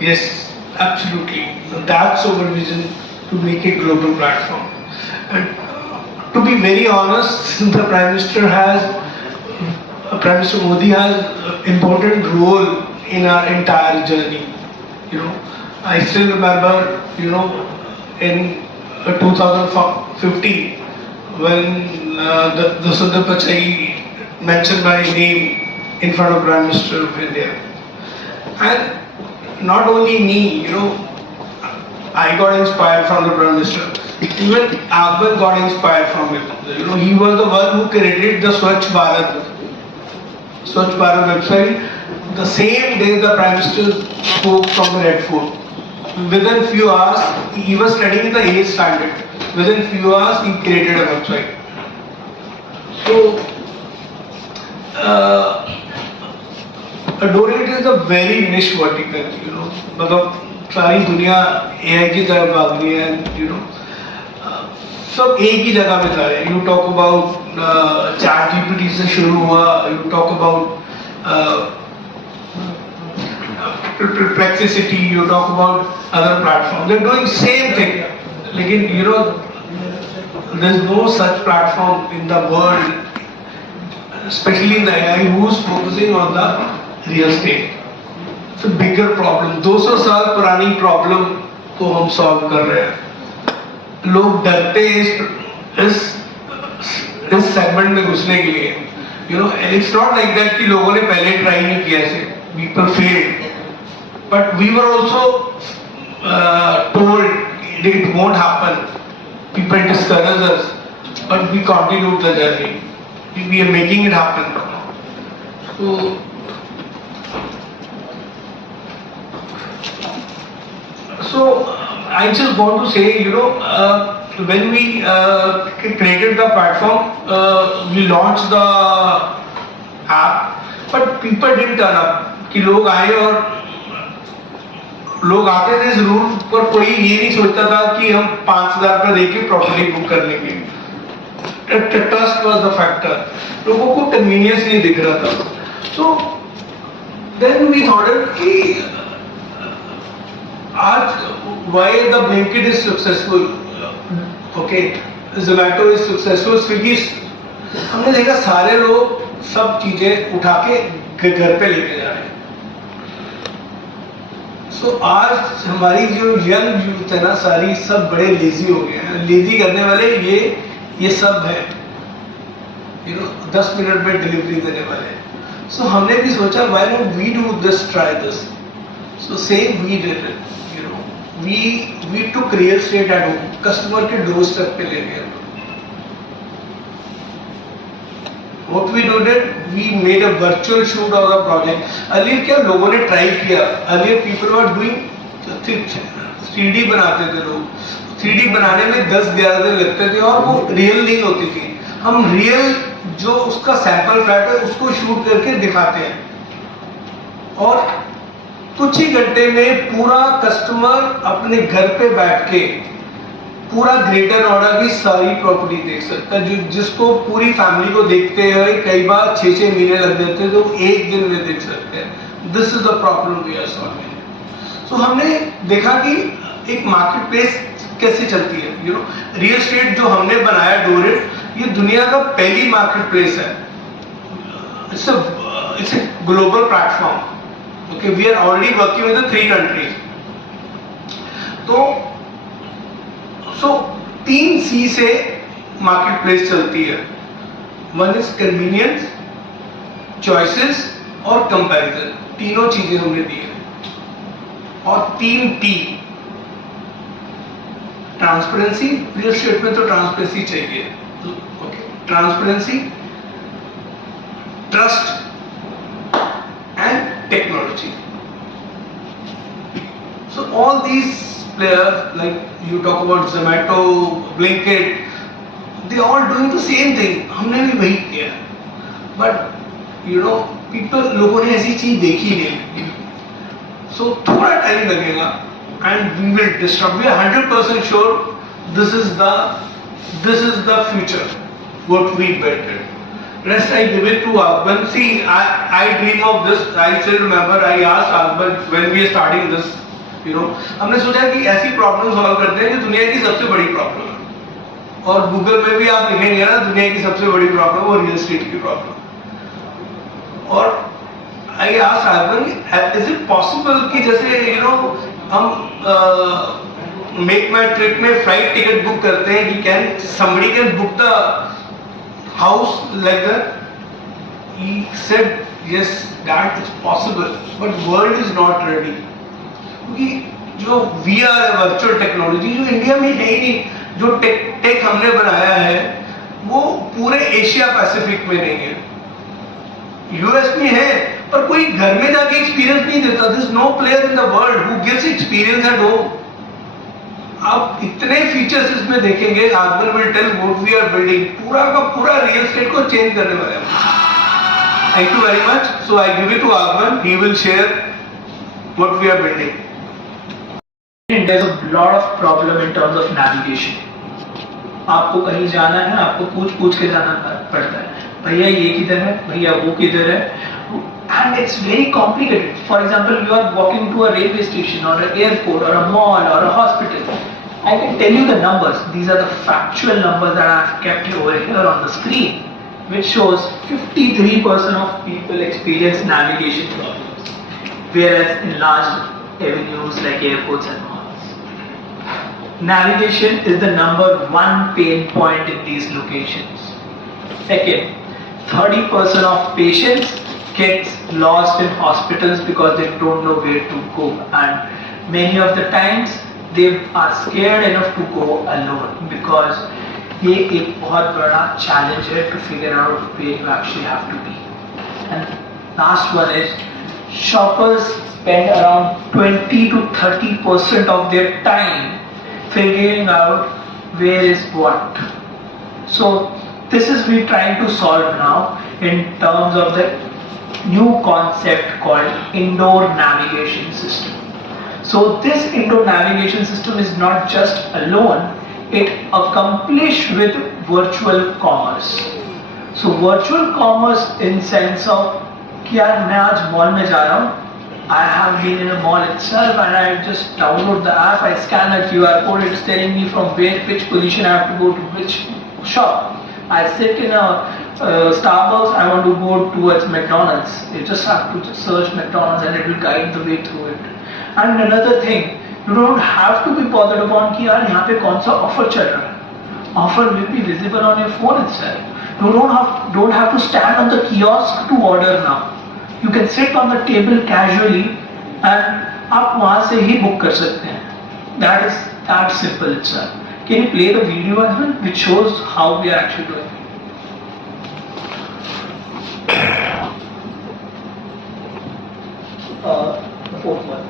Yes, absolutely. That's our vision, to make a global platform. And to be very honest, the Prime Minister Modi has important role in our entire journey. You know, I still remember, in 2015 when the Sundar Pichai mentioned my name in front of Prime Minister of India. And not only me, I got inspired from the Prime Minister. Even Akbar got inspired from him. He was the one who created the Swachh Bharat website. The same day the Prime Minister spoke from the Red Fort. Within few hours, he was studying the 8th standard. Within few hours, he created a website. So, Adorate is a very niche vertical, मतलब सारी दुनिया AI की तरफ भाग रही है, सब एक ही जगह में जा रहे हैं. You talk about ChatGPT से शुरू हुआ, you talk about Perplexity, you talk about other platforms. They're doing same thing. लेकिन there's no such platform in the world, especially in the AI, who's focusing on the real estate. It's a bigger problem. 200 साल पुरानी problem को हम solve कर रहे हैं. लोग डरते हैं इस सेगमेंट में घुसने के लिए. And it's not like that कि लोगों ने पहले ट्राई नहीं किया ऐसे. People failed. But we were also told it won't happen. People discourage us, but we continued the journey. We are making it happen. So I just want to say, when we created the platform, we launched the app, but people didn't turn up. कि लोग आए और लोग आते थे जरूर, पर कोई ये नहीं सोचता था कि हम 5,000 रुपए देके प्रॉपर्टी बुक कर लेंगे. Trust was the factor. लोगों को कन्वीनियंस नहीं दिख रहा था. सो देन वी थॉट कि आज why the Blinkit is successful, okay, Zomato is successful, Swiggy. हमने देखा सारे लोग सब चीजें उठा के घर पे लेके जा रहे हैं. सो आज हमारी जो यंग यूथ है ना, सारी सब बड़े लेजी हो गए हैं. लेजी करने वाले ये सब है, 10 मिनट में डिलीवरी देने वाले. सो हमने भी सोचा why not we do this, try this. So same we did it. We took real estate at home, customer के डोर स्टेप पे ले गए. What we did, we made a virtual shoot of the project. Earlier क्या लोगों ने try किया, earlier people were doing 3D बनाते थे लोग. 3D बनाने में 10-11 दिन लगते थे और वो रियल नहीं होती थी. हम रियल जो उसका सैंपल फ्लैट है उसको शूट करके दिखाते हैं और कुछ ही घंटे में पूरा कस्टमर अपने घर पे बैठ के पूरा ग्रेटर नोएडा की सारी प्रॉपर्टी देख सकता है. जिसको पूरी फैमिली को देखते हुए कई बार 6-6 महीने लग जाते हैं, तो एक दिन में देख सकते हैं. This is the problem we are solving. So हमने देखा कि एक मार्केट प्लेस कैसे चलती है. रियल एस्टेट जो हमने बनाया डोरेट, ये दुनिया का पहली मार्केट प्लेस है. It's a global platform. Okay, we are already working with 3 countries. तो 3 C से मार्केट प्लेस चलती है. 1 इज कन्वीनियंस, चॉइसेस और कंपैरिजन. तीनों चीजें हमने दी है. और 3 T, ट्रांसपेरेंसी. रियल एस्टेट में तो ट्रांसपेरेंसी चाहिए. Okay, transparency, trust and technology. So all these players, like you talk about Zomato, Blinkit, they all doing the same thing. हमने भी वही किया. But people, लोगों ने ऐसी चीज देखी नहीं. So थोड़ा टाइम लगेगा and we will disrupt. We are 100% sure this is the future. What we built it. Rest I give it to Akbar. See, I dream of this. I still remember I asked Akbar when we are starting this हमने सोचा कि ऐसी problem solve करते हैं जो दुनिया की सबसे बड़ी प्रॉब्लम है, और गूगल में भी आप लिखेंगे ना दुनिया की सबसे बड़ी प्रॉब्लम वो रियल एस्टेट की प्रॉब्लम। और I asked Argon, is it possible कि जैसे हम मेक माई ट्रिप में फ्लाइट टिकट बुक करते हैं कि can somebody can book the house like that? He said yes, that is possible, but world is not ready. क्योंकि जो VR है, वर्चुअल टेक्नोलॉजी, जो इंडिया में है ही नहीं, जो टेक हमने बनाया है वो पूरे एशिया पैसिफिक में नहीं है। यूएस में है पर कोई घर में जाके एक्सपीरियंस नहीं देता। This no player in the world who gives experience at home. आप इतने फीचर्स इसमें देखेंगे, Argon will tell what we are building, पूरा का पूरा रियल एस्टेट को चेंज करने वाले हैं। Thank you very much. So I give it to Arman. He will share what we are building. There's a lot of problem in terms of navigation. आपको कहीं जाना है, आपको पूछ के जाना पड़ता है, भैया ये किधर है, भैया वो किधर है, and it's very complicated. For example, you are walking to a railway station or an airport or a mall or a hospital. I can tell you the numbers. These are the factual numbers that I have kept over here on the screen, which shows 53% of people experience navigation problems, whereas in large avenues like airports and malls, navigation is the number one pain point in these locations. Second, 30% of patients get lost in hospitals because they don't know where to go, and many of the times they are scared enough to go alone because ये एक बहुत बड़ा challenge है to figure out where you actually have to be. And last one is shoppers spend around 20 to 30% of their time figuring out where is what. So this is we trying to solve now in terms of the new concept called indoor navigation system. So this indoor navigation system is not just alone, it accomplished with virtual commerce. So virtual commerce in sense of कि यार मैं आज mall में जा रहा हूँ, I have been in a mall itself and I just download the app, I scan a QR code, it's telling me from which position I have to go to which shop. I sit in a Starbucks, I want to go towards McDonald's. You just have to just search McDonald's and it will guide the way through it. And another thing, you don't have to be bothered upon कि यार यहाँ पे कौन सा offer चल रहा है. Offer will be visible on your phone itself. You don't have to stand on the kiosk to order now. You can sit on the table casually and आप वहाँ से ही बुक कर सकते हैं. That is that simple itself. Can you play the video as well, which shows how we are actually doing? The fourth one.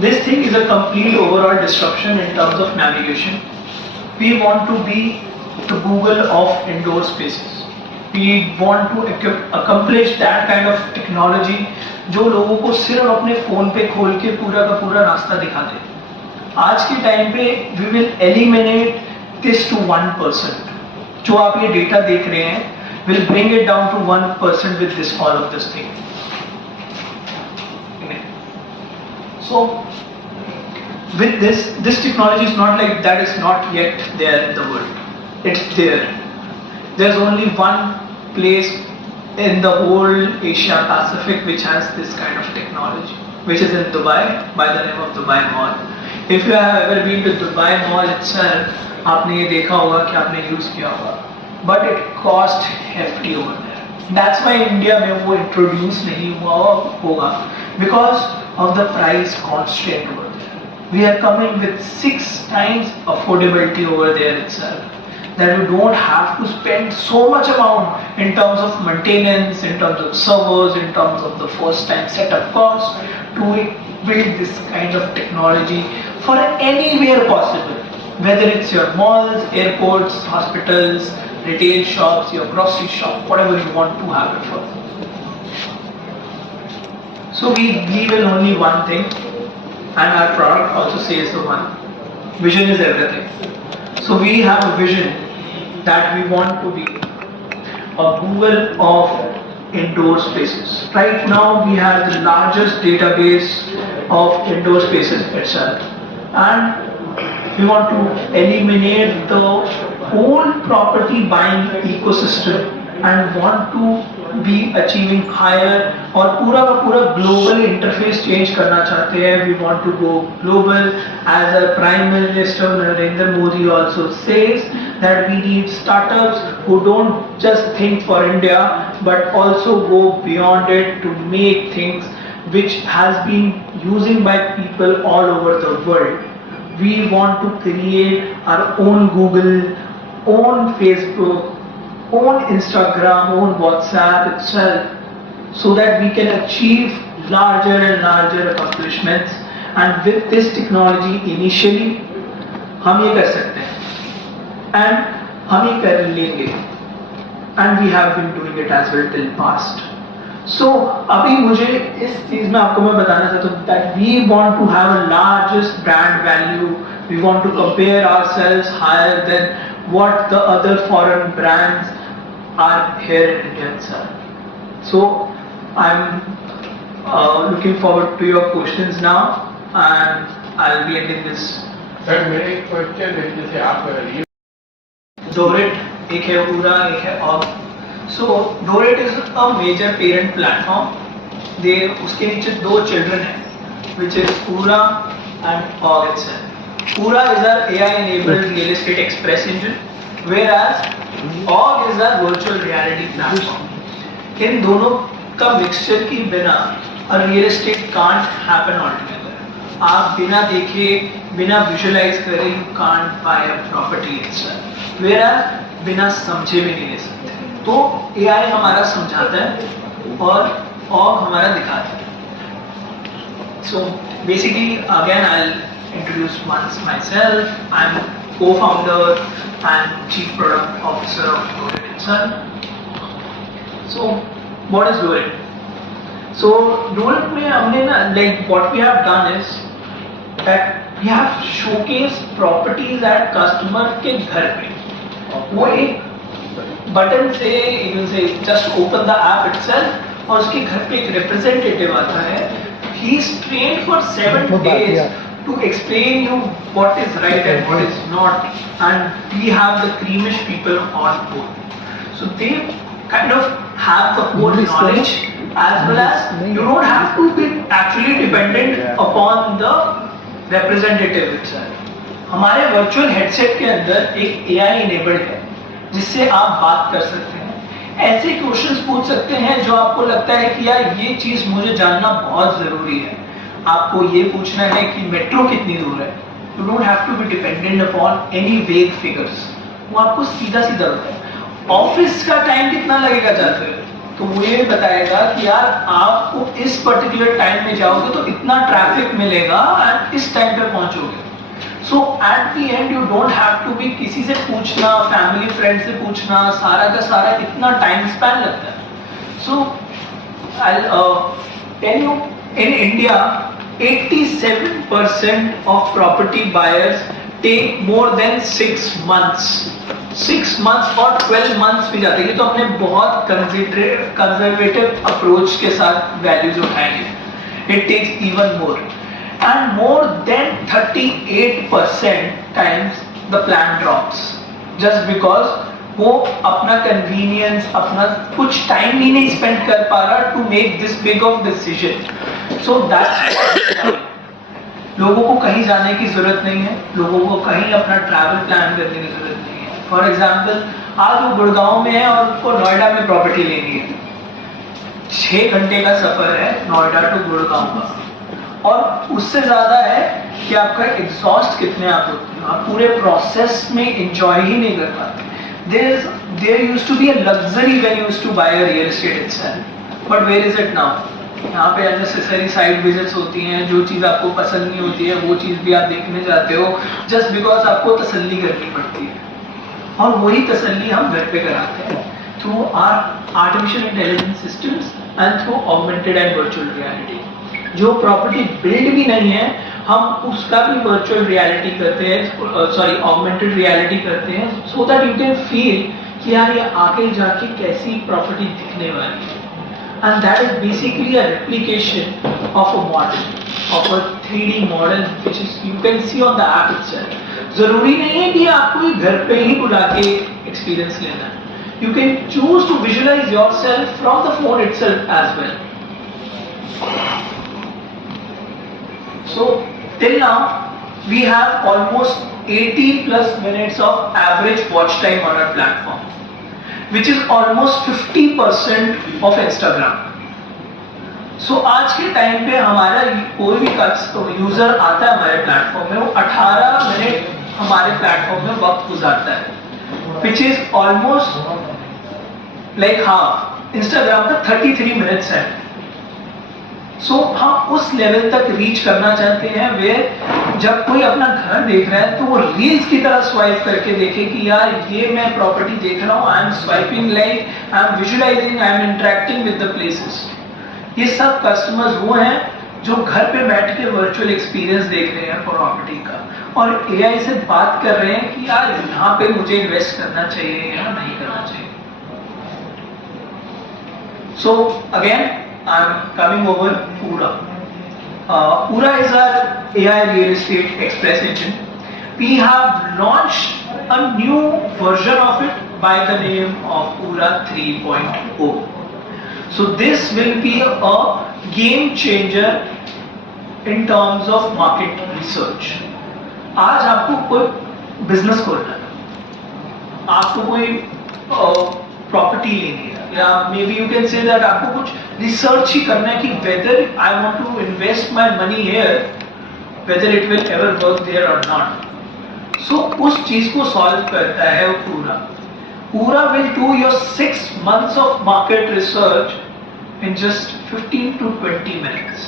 This thing is a complete overall disruption in terms of navigation. We want to be the Google of indoor spaces. We want to accomplish that kind of technology जो लोगों को सिर्फ अपने phone पे खोल के पूरा का पूरा रास्ता दिखा दे. आज के टाइम पे we will eliminate this to 1%. जो आप ये डेटा देख रहे हैं will bring it down to 1% with this all of this thing. So with this technology is not like that is not yet there in the world. It's there. There's only one place in the whole Asia Pacific which has this kind of technology, which is in Dubai by the name of Dubai Mall. If you have ever been to Dubai Mall itself, आपने ये देखा होगा कि आपने use किया होगा, but it cost hefty over there. That's why India में वो introduce नहीं हुआ होगा because of the price constraint over there. We are coming with 6 times affordability over there itself. That you don't have to spend so much amount in terms of maintenance, in terms of servers, in terms of the first time setup cost to build this kind of technology for anywhere possible. Whether it's your malls, airports, hospitals, retail shops, your grocery shop, whatever you want to have it for. So we believe in only one thing, and our product also says the one. Vision is everything. So we have a vision that we want to be a Google of indoor spaces. Right now we have the largest database of indoor spaces itself, and we want to eliminate the whole property buying ecosystem and want to be achieving higher और पूरा का पूरा global interface change करना चाहते हैं. We want to go global, as our Prime Minister Narendra Modi also says that we need startups who don't just think for India but also go beyond it to make things which has been using by people all over the world. We want to create our own Google, own Facebook, own Instagram, own WhatsApp itself, so that we can achieve larger and larger accomplishments. And with this technology initially हम ये कर सकते हैं and हम ये कर लेंगे, and we have been doing it as well till past. So अभी मुझे इस चीज में आपको मैं बताना चाहता हूँ that we want to have a largest brand value. We want to compare ourselves higher than what the other foreign brands are here in India itself. So I'm looking forward to your questions now, and I'll be ending this. Sir मेरे एक question है, जैसे आप Dorit, एक है Ura, एक है Og. So Dorit is a major parent platform. उसके नीचे 2 children हैं, which is Ura and Og itself. Ura is our AI-enabled real estate express engine, whereas Og is our virtual reality platform. इन दोनों का mixture की बिना a real estate can't happen altogether. आप बिना देखे, बिना विजुअलाइज करे you can't buy a property itself. Whereas बिना समझे भी नहीं ले सकते. तो AI हमारा समझाता है और Og हमारा दिखाता है. So basically again I'll introduce once myself. I'm co-founder and chief product officer of Dorit itself. So what is Dorit? So Dorit में हमने ना like what we have done is that we have showcased properties at customer के घर पे. वो एक button से you can say just open the app itself और उसके घर पे एक representative आता है. He is trained for 7 days to explain you what is right and what is not, and we have the creamish people on board. So they kind of have the whole knowledge, as well as you don't have to be actually dependent upon the representative itself. हमारे virtual headset के अंदर एक AI enabled है जिससे आप बात कर सकते हैं, ऐसे क्वेश्चंस पूछ सकते हैं जो आपको लगता है कि यार ये चीज मुझे जानना बहुत जरूरी है. आपको ये पूछना है कि मेट्रो कितनी दूर है. You don't have to be dependent upon any vague figures. वो आपको सीधा सीधा बताएगा. ऑफिस का टाइम कितना लगेगा जाते हुए, तो वो ये बताएगा कि यार आपको इस पर्टिकुलर टाइम में जाओगे तो इतना ट्रैफिक मिलेगा एंड इस टाइम पे पहुंचोगे. So at the end you don't have to be किसी से पूछना, फैमिली फ्रेंड से पूछना, सारा का सारा इतना टाइम स्पैन लगता है. So I tell you, in India 87% of property buyers take more than 6 months. 6 months और 12 months भी जाते हैं. तो हमने बहुत कंजर्वेटिव अप्रोच के साथ वैल्यूज उठाएंगे. It takes even more, and more than 38% times the plan drops just because वो अपना कन्वीनियंस, अपना कुछ टाइम ही नहीं स्पेंड कर पा रहा to make this big of decision. So that's, लोगों को कहीं जाने की जरूरत नहीं है, लोगों को कहीं अपना ट्रैवल प्लान करने की जरूरत नहीं है. फॉर एग्जाम्पल, आज वो गुड़गांव में है और उसको नोएडा में प्रॉपर्टी लेनी है. 6 घंटे का सफर है नोएडा टू गुड़गांव का, और उससे ज्यादा है कि आपका एग्जॉस्ट कितने आप होते हैं, आप पूरे प्रोसेस में एंजॉय ही नहीं कर पाते. There used to be a luxury when you used to buy a real estate itself, but where is it now? यहाँ पे unnecessary site visits होती हैं, जो चीज़ आपको पसंद नहीं होती है वो चीज़ भी आप देखने जाते हो just because आपको तसल्ली करनी पड़ती है, और वही तसल्ली हम घर पे कराते हैं through our artificial intelligence systems and through augmented and virtual reality. जो प्रॉपर्टी बिल्ड भी नहीं है हम उसका भी वर्चुअल रियलिटी करते हैं, सॉरी ऑगमेंटेड रियलिटी करते हैं, so that you can feel कि यार ये आगे जाके कैसी प्रॉपर्टी दिखने वाली है. And that is basically a replication of a model, of a 3D model which is you can see on the app itself. जरूरी नहीं है कि आपको घर पे ही बुला के एक्सपीरियंस लेना है. You can choose to visualise yourself from the phone itself as well. So till now we have almost 80 plus minutes of average watch time on our platform, which is almost 50% of Instagram. So आज के time पे हमारा कोई भी user आता है हमारे platform में, वो 18 मिनट हमारे प्लेटफॉर्म में वक्त गुजारता है, which is almost like half. Instagram का 33 मिनट्स है. सो हम उस लेवल तक रीच करना चाहते हैं वे जब कोई अपना घर देख रहा है तो वो रील्स की तरह स्वाइप करके देखे कि यार ये मैं प्रॉपर्टी देख रहा हूँ, I am swiping like, I am visualising, I am interacting with the places. ये सब कस्टमर्स वो हैं जो घर पे बैठ के वर्चुअल एक्सपीरियंस देख रहे हैं प्रॉपर्टी का, और एआई से बात कर रहे हैं कि यार यहाँ पे मुझे इन्वेस्ट करना चाहिए या नहीं करना चाहिए. So again I'm coming over Pura. Pura is our AI real estate express engine. We have launched a new version of it by the name of Pura 3.0. So this will be a game changer in terms of market research. आज आपको कोई business खोलना है, आपको कोई property लेनी है, या maybe you can say that आपको कुछ रिसर्च ही करना है कि whether I want to invest my money here, whether it will ever work there और नॉट. सो उस चीज को सॉल्व करता है वो पूरा. पूरा will do your 6 months of market research in just 15 to 20 minutes.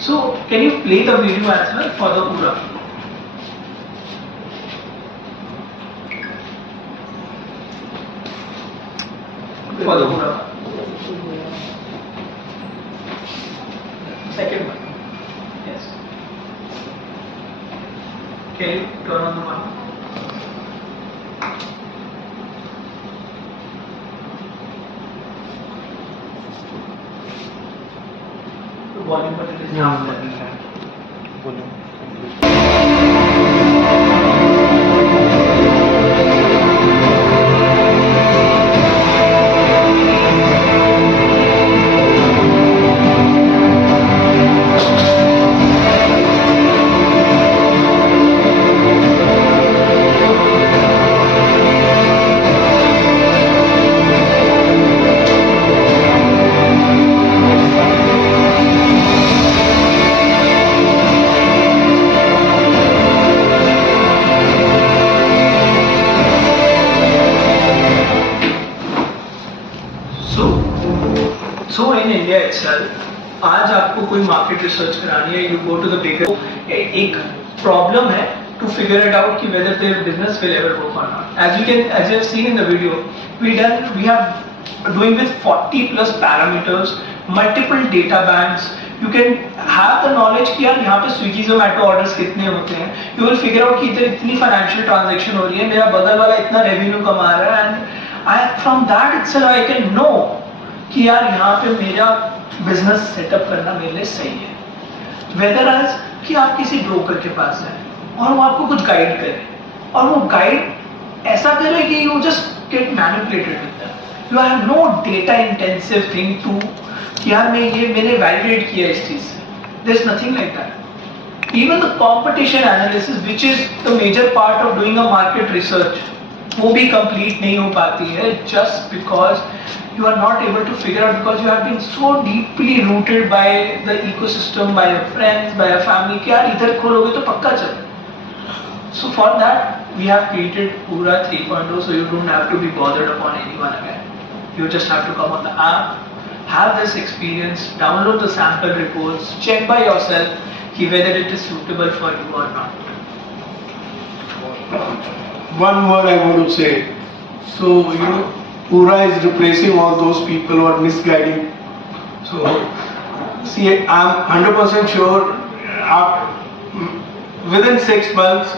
So can you play the video as well for the Pura? For the Pura. Second one. Yes. Can you turn on the one? The volume button is down. So in India itself, आज आपको कोई market research करानी है, you go to the bigger. एक problem है to figure it out ki whether their business will ever work or not. As you have seen in the video, we have doing with 40 plus parameters, multiple data banks. You can have the knowledge कि यार यहाँ पे Swiggy Zomato orders कितने होते हैं. You will figure out कि इधर इतनी financial transaction हो रही है, मेरा बगल वाला इतना revenue कमा रहा है, and from that itself I can know कि यार यहाँ पे मेरा business setup करना मेरे लिए सही है. Whether as कि आप किसी broker के पास जाएं और वो आपको कुछ guide करे और वो guide ऐसा करे कि you just get manipulated with that. You have no data intensive thing to कि यार मैंने वैलिडेट किया इस चीज से. There's nothing like that. Even the competition analysis, which is the major part of doing a market research, वो भी complete नहीं हो पाती है just because you are not able to figure out, because you have been so deeply rooted by the ecosystem, by your friends, by your family कि यार इधर खोलोगे तो पक्का चले. So for that we have created Oora 3.0, so you don't have to be bothered upon anyone again. You just have to come on the app, have this experience, download the sample reports, check by yourself whether it is suitable for you or not. One more I want to say. So, Oora is replacing all those people who are misguiding. So, see, I'm 100% sure within 6 months,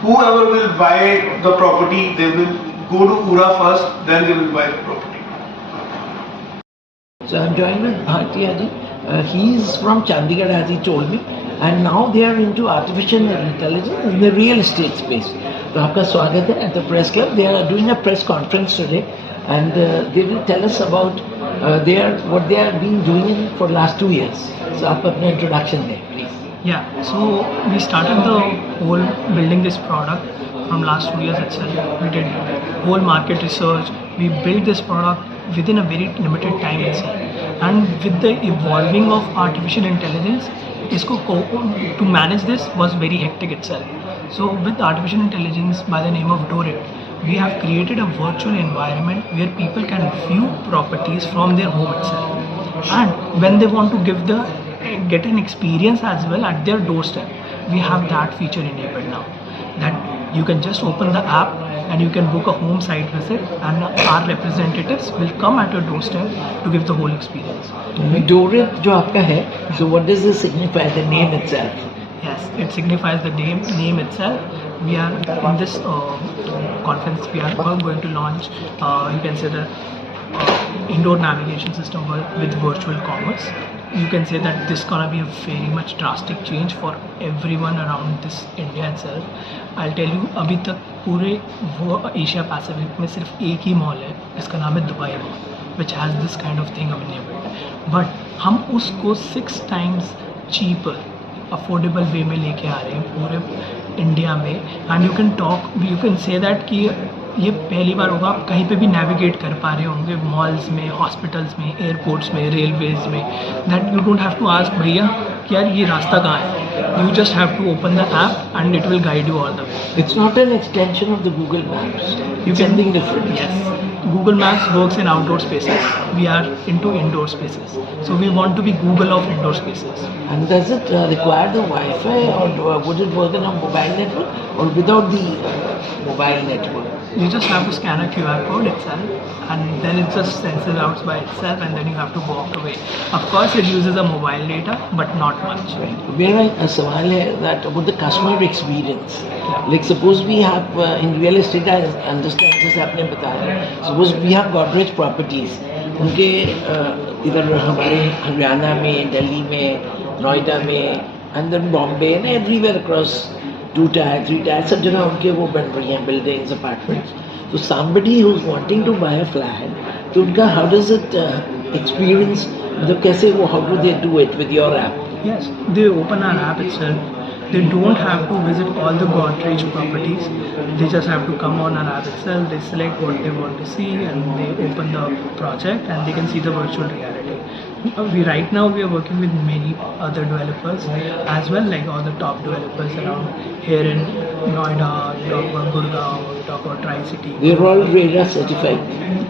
whoever will buy the property, they will go to Oora first, then they will buy the property. So I'm joined with Bhartiya ji. He's from Chandigarh, as he told me, and now they are into artificial intelligence in the real estate space. So आपका स्वागत है at the press club. They are doing a press conference today, and they will tell us about what they have been doing for last 2 years. So आप अपना introduction दें, please. Yeah, so we started the whole building this product from last 2 years itself. We did whole market research. We built this product within a very limited time itself. And with the evolving of artificial intelligence, to manage this was very hectic itself. So with artificial intelligence by the name of Dorit, we have created a virtual environment where people can view properties from their home itself. And when they want to get an experience as well at their doorstep, we have that feature enabled now. That you can just open the app and you can book a home site visit, and our representatives will come at your doorstep to give the whole experience. Dorit जो आपका है, so what does this signify? The name itself. Yes, it signifies the name itself. We are in this conference. We are going to launch. You can say the indoor navigation system with virtual commerce. You can say that this gonna be a very much drastic change for everyone around this India itself. I'll tell you, अभी तक पूरे Asia Pacific में सिर्फ एक ही mall है जिसका नाम है Dubai mall, which has this kind of thing available. But हम उसको 6 times cheaper, affordable way में लेके आ रहे हैं पूरे इंडिया में. And you can say that कि ये पहली बार होगा आप कहीं पे भी नेविगेट कर पा रहे होंगे, मॉल्स में, हॉस्पिटल्स में, एयरपोर्ट्स में, रेलवेज में, that you don't have to ask भैया कि यार ये रास्ता कहाँ है. You just have to open the app and it will guide you all the way. It's not an extension of the Google Maps. You Something different. Yes. Google Maps works in outdoor spaces. We are into indoor spaces. So we want to be Google of indoor spaces. And does it require the Wi-Fi, or would it work on a mobile network or without the mobile network? You just have to scan a QR code itself, and then it just senses out by itself, and then you have to walk away. Of course, it uses a mobile data, but not much. मेरा सवाल है that about the customer experience. Like suppose we have in real estate, I understand जैसे आपने बताया. Suppose we have Godrej properties. उनके इधर हमारे हरियाणा में, दिल्ली में, नोएडा में, and then Bombay and everywhere across 2 tier, 3 tier, सब जगह उनके वो बन रही हैं buildings, apartments. So somebody who's wanting to buy a flat, तो उनका how does it experience, मतलब कैसे वो, how do they do it with your app? Yes, they open our app itself. They don't have to visit all the Godrej properties. They just have to come on our app itself. They select what they want to see and they open the project and they can see the virtual reality. Right now we are working with many other developers as well, like all the top developers around here in Noida. We talk about Gurgaon, we talk about Tri-City. They're all RERA certified.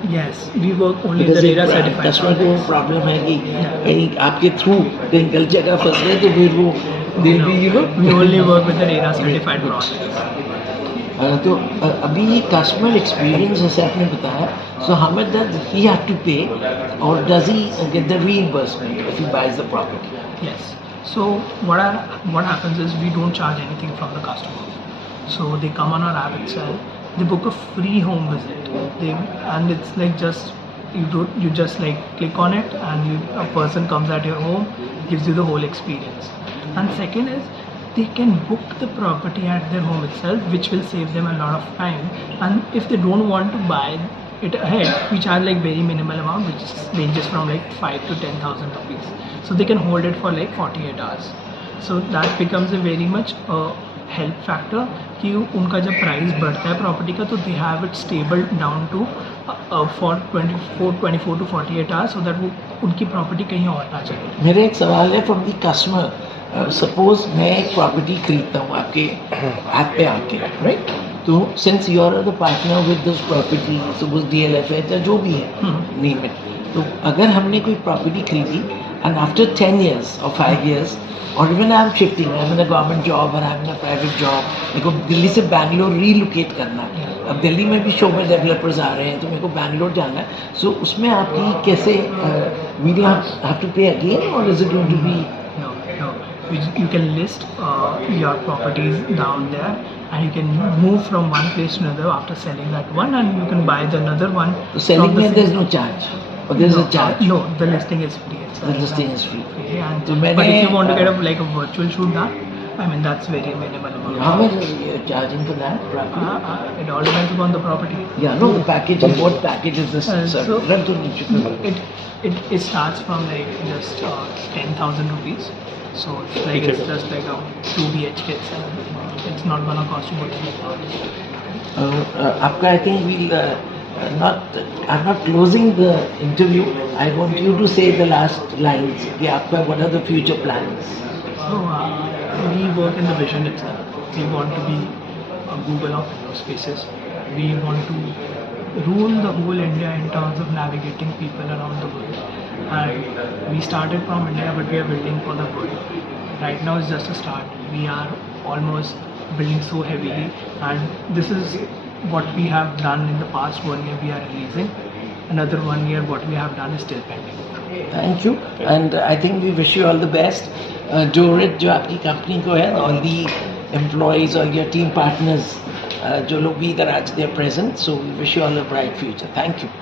Yes, we work only Because the RERA certified. That's why the problem है कि कहीं आपके through कहीं गलत जगह फंस गए तो फिर वो they'll be, you know. We only work with the RERA certified projects. तो अभी ये कस्टमर एक्सपीरियंस जैसे आपने बताया, so how much does he have to pay, or does he get the reimbursement if he buys the property? Yes. So what happens is we don't charge anything from the customer. So they come on our app itself. They book a free home visit. And it's like just you just like click on it, and a person comes at your home, gives you the whole experience. And second is they can book the property at their home itself, which will save them a lot of time. And if they don't want to buy it ahead, we charge like very minimal amount, which ranges from like 5 to 10,000 rupees. So they can hold it for like 48 hours. So that becomes a very much help factor कि उनका जब price बढ़ता है property का, तो they have it stable down to for 24 to 48 hours, so that वो उनकी property कहीं और ना चले. मेरा एक सवाल है फ्रॉम द कस्टमर. सपोज मैं एक प्रॉपर्टी खरीदता हूँ आपके ऐप पे आके, राइट? तो since you are the partner with this property, suppose DLF है या जो भी है, नेम इट. तो अगर हमने कोई प्रॉपर्टी खरीदी and after 10 years or 5 years, और even I am shifting, I am in a government job और I am in a private job, मेरे को दिल्ली से बैंगलोर रीलोकेट करना है. अब दिल्ली में भी शोबे डेवलपर्स आ रहे हैं, तो मेरे को बैंगलोर जाना है. सो उसमें आपकी कैसे we will have to pay again, और is it going to be? No. You can list your properties down there, and you can move from one place to another after selling that one, and you can buy the another one. So selling from the में there is no charge, or there is a charge? No, the listing is free. The listing is free. And, So but if you want to get a virtual shoot done, I mean that's very minimal amount. How much are you charging for that property? It all depends upon the property. Yeah, no, the package. What package is this? Sir? So Run to me. it starts from like just 10,000 rupees. So it's just like a 2 BHK. It's not gonna cost you more than $1,000. आपका I think we'll I'm not closing the interview. I want you to say the last lines. कि आपका what are the future plans? So we work in the vision itself. We want to be a Google of Indoor spaces. We want to rule the whole India in terms of navigating people around the world. And we started from India, but we are building for the world. Right now it's just a start. We are almost building so heavily, and this is what we have done in the past 1 year. We are releasing another 1 year. What we have done is still pending. Thank you, and I think we wish you all the best. Jorit जो आपकी company को है, all the employees, all your team partners, जो लोग भी इधर आज they are present, so we wish you all a bright future. Thank you.